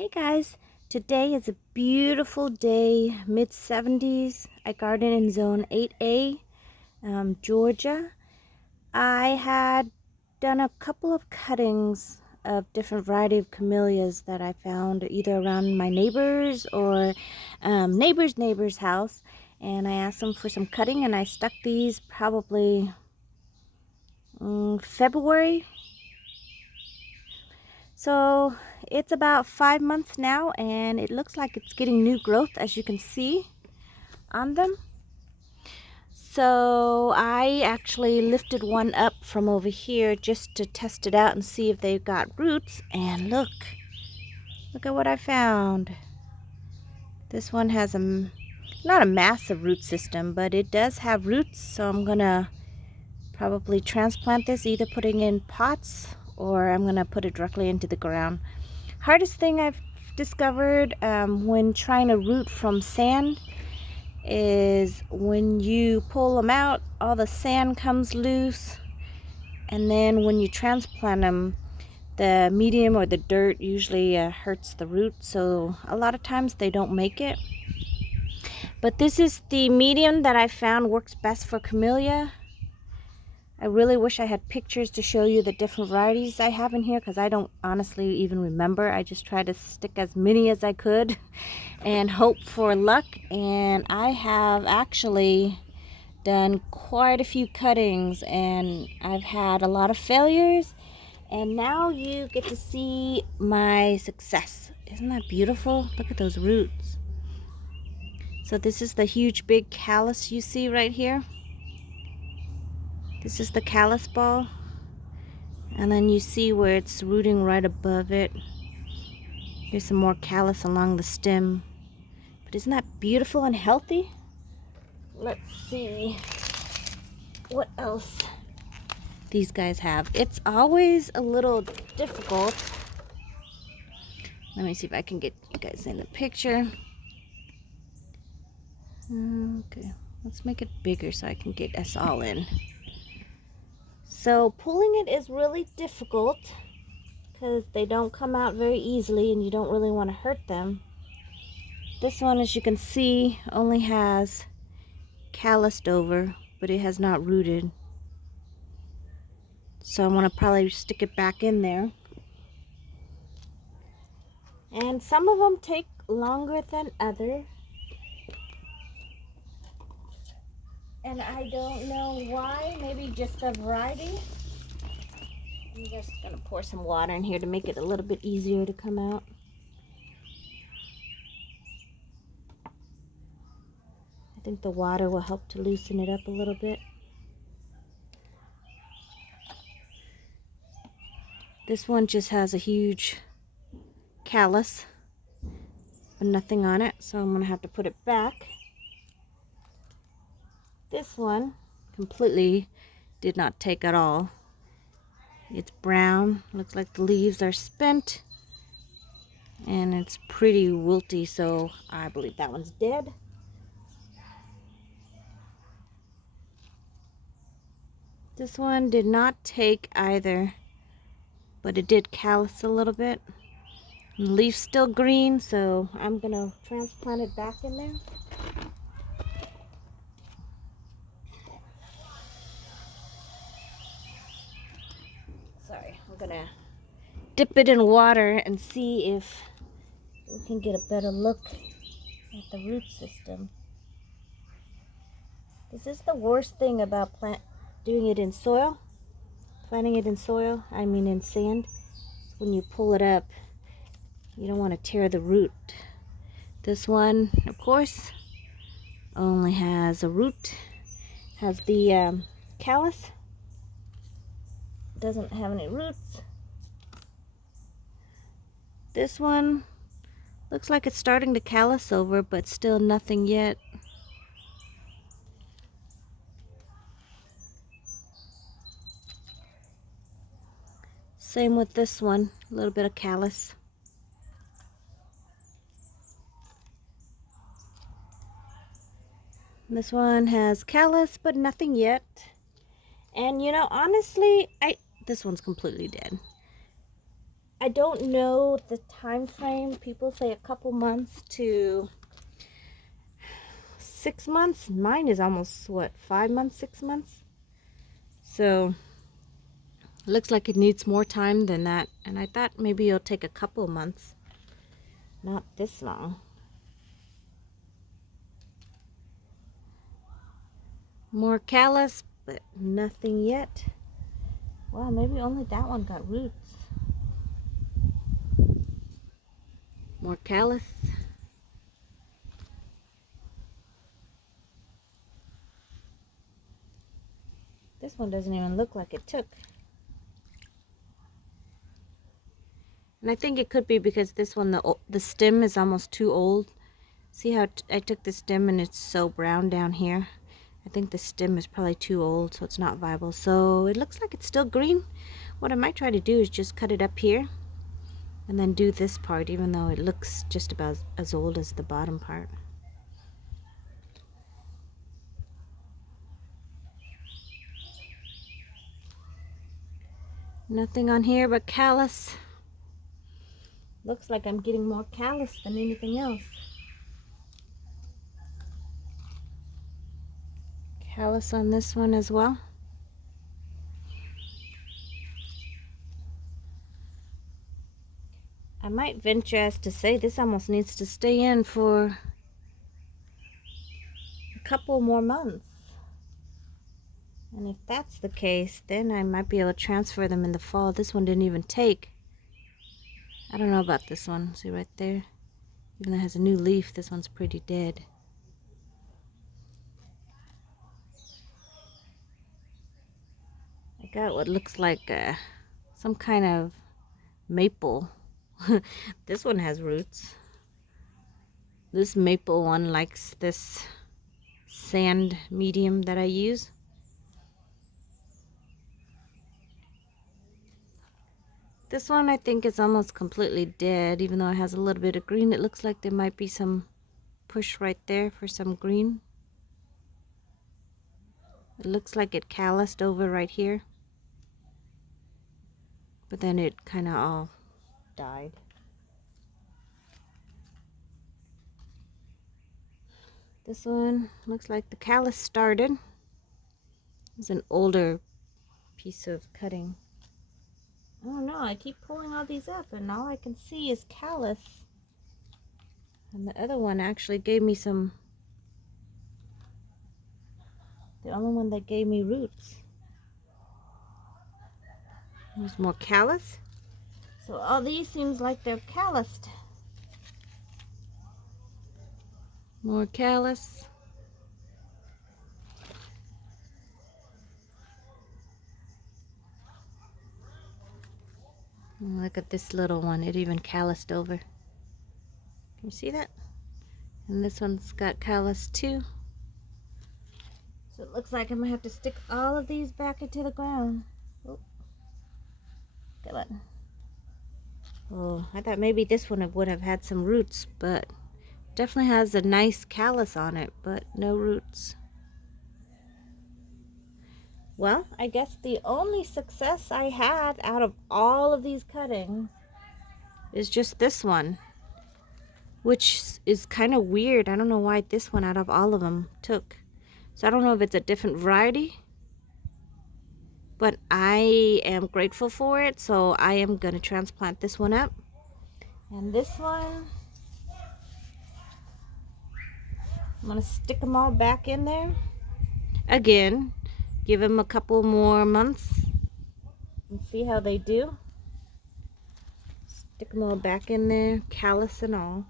Hey guys, today is a beautiful day, mid-70s. I garden in zone 8A, Georgia. I had done a couple of cuttings of different variety of camellias that I found either around my neighbor's or neighbor's house, and I asked them for some cutting, and I stuck these probably February. So it's about 5 months now, and it looks like it's getting new growth, as you can see on them. So I actually lifted one up from over here just to test it out and see if they've got roots. And look at what I found. This one has not a massive root system, but it does have roots. So I'm gonna probably transplant this, either putting in pots or I'm gonna put it directly into the ground. Hardest thing I've discovered when trying to root from sand is when you pull them out, all the sand comes loose, and then when you transplant them, the medium or the dirt usually hurts the root, so a lot of times they don't make it. But this is the medium that I found works best for camellia. I really wish I had pictures to show you the different varieties I have in here, because I don't honestly even remember. I just tried to stick as many as I could and hope for luck. And I have actually done quite a few cuttings, and I've had a lot of failures. And now you get to see my success. Isn't that beautiful? Look at those roots. So this is the huge big callus you see right here. This is the callus ball, and then you see where it's rooting right above it. Here's some more callus along the stem. But isn't that beautiful and healthy? Let's see what else these guys have. It's always a little difficult. Let me see if I can get you guys in the picture. Okay, let's make it bigger so I can get us all in. So pulling it is really difficult because they don't come out very easily and you don't really want to hurt them. This one, as you can see, only has calloused over, but it has not rooted. So I'm going to probably stick it back in there. And some of them take longer than others. And I don't know why, maybe just a variety. I'm just going to pour some water in here to make it a little bit easier to come out. I think the water will help to loosen it up a little bit. This one just has a huge callus, but nothing on it, so I'm going to have to put it back. This one completely did not take at all. It's brown, looks like the leaves are spent, and it's pretty wilty, so I believe that one's dead. This one did not take either, but it did callus a little bit. And the leaf's still green, so I'm gonna transplant it back in there. Sorry, I'm gonna dip it in water and see if we can get a better look at the root system. This is the worst thing about doing it in soil. Planting it in soil, I mean in sand. When you pull it up, you don't want to tear the root. This one, of course, only has a root, has the callus. Doesn't have any roots. This one looks like it's starting to callus over, but still nothing yet. Same with this one, a little bit of callus. This one has callus, but nothing yet. And you know, honestly, this one's completely dead. I don't know the time frame. People say a couple months to 6 months. Mine is almost, what, 5 months, 6 months? So, looks like it needs more time than that. And I thought maybe it'll take a couple months. Not this long. More callus, but nothing yet. Wow, maybe only that one got roots. More callus. This one doesn't even look like it took. And I think it could be because this one, the stem is almost too old. See how I took the stem and it's so brown down here? I think the stem is probably too old, so it's not viable. So it looks like it's still green. What I might try to do is just cut it up here and then do this part, even though it looks just about as old as the bottom part. Nothing on here but callus. Looks like I'm getting more callus than anything else. Callus on this one as well. I might venture as to say this almost needs to stay in for a couple more months. And if that's the case, then I might be able to transfer them in the fall. This one didn't even take. I don't know about this one. See right there? Even though it has a new leaf, this one's pretty dead. I got what looks like some kind of maple. This one has roots. This maple one likes this sand medium that I use. This one I think is almost completely dead, even though it has a little bit of green. It looks like there might be some push right there for some green. It looks like it calloused over right here, but then it kind of all died. This one looks like the callus started. It's an older piece of cutting. I don't know, I keep pulling all these up and all I can see is callus. And the other one actually gave me some, the only one that gave me roots. There's more callus. So all these seems like they're calloused. More callus. Look at this little one, it even calloused over. Can you see that? And this one's got callus too. So it looks like I'm gonna have to stick all of these back into the ground. Oh, come on. Oh, I thought maybe this one would have had some roots, but definitely has a nice callus on it, but no roots. Well, I guess the only success I had out of all of these cuttings is just this one, which is kind of weird. I don't know why this one out of all of them took. So I don't know if it's a different variety, but I am grateful for it. So I am going to transplant this one up. And this one, I'm going to stick them all back in there. Again, give them a couple more months and see how they do. Stick them all back in there, callus and all.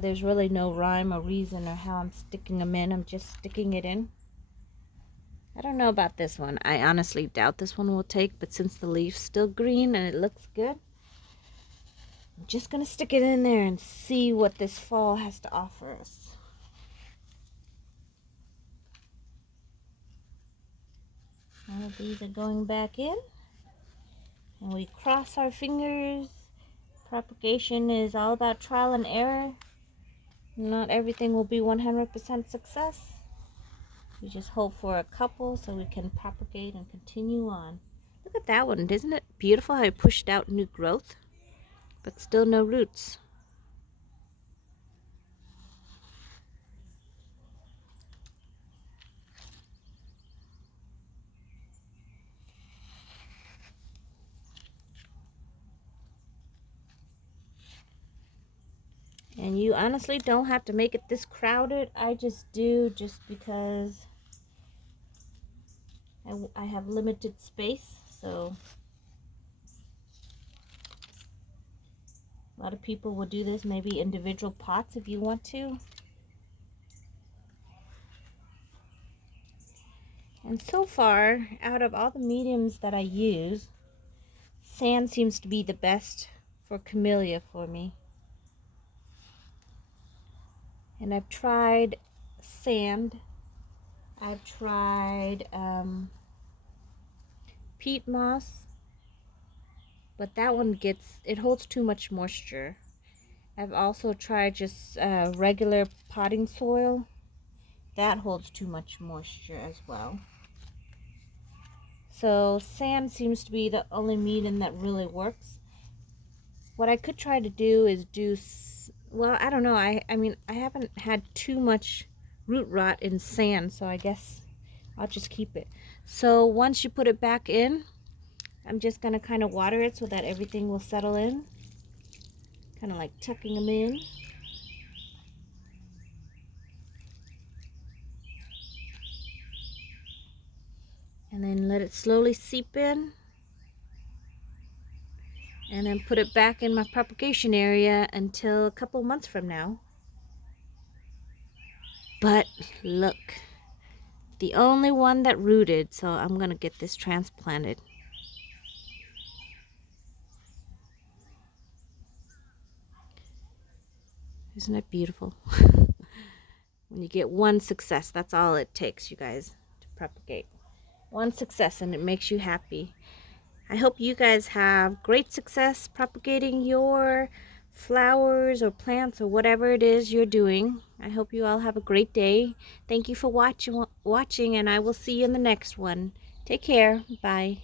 There's really no rhyme or reason or how I'm sticking them in. I'm just sticking it in. I don't know about this one. I honestly doubt this one will take, but since the leaf's still green and it looks good, I'm just going to stick it in there and see what this fall has to offer us. All of these are going back in. And we cross our fingers, Propagation is all about trial and error. Not everything will be 100% success. We just hope for a couple so we can propagate and continue on. Look at that one. Isn't it beautiful how it pushed out new growth? But still no roots. And you honestly don't have to make it this crowded. I just do just because I have limited space. So a lot of people will do this, maybe individual pots if you want to. And so far, out of all the mediums that I use, sand seems to be the best for Camellia for me. And I've tried sand. I've tried peat moss, but that one it holds too much moisture. I've also tried just regular potting soil. That holds too much moisture as well. So sand seems to be the only medium that really works. What I could try to do is well, I don't know. I mean, I haven't had too much root rot in sand, so I guess I'll just keep it. So once you put it back in, I'm just going to kind of water it so that everything will settle in. Kind of like tucking them in. And then let it slowly seep in. And then put it back in my propagation area until a couple months from now. But look, the only one that rooted, so I'm going to get this transplanted. Isn't it beautiful? When you get one success, that's all it takes, you guys, to propagate. One success and it makes you happy. I hope you guys have great success propagating your flowers or plants or whatever it is you're doing. I hope you all have a great day. Thank you for watching, and I will see you in the next one. Take care. Bye.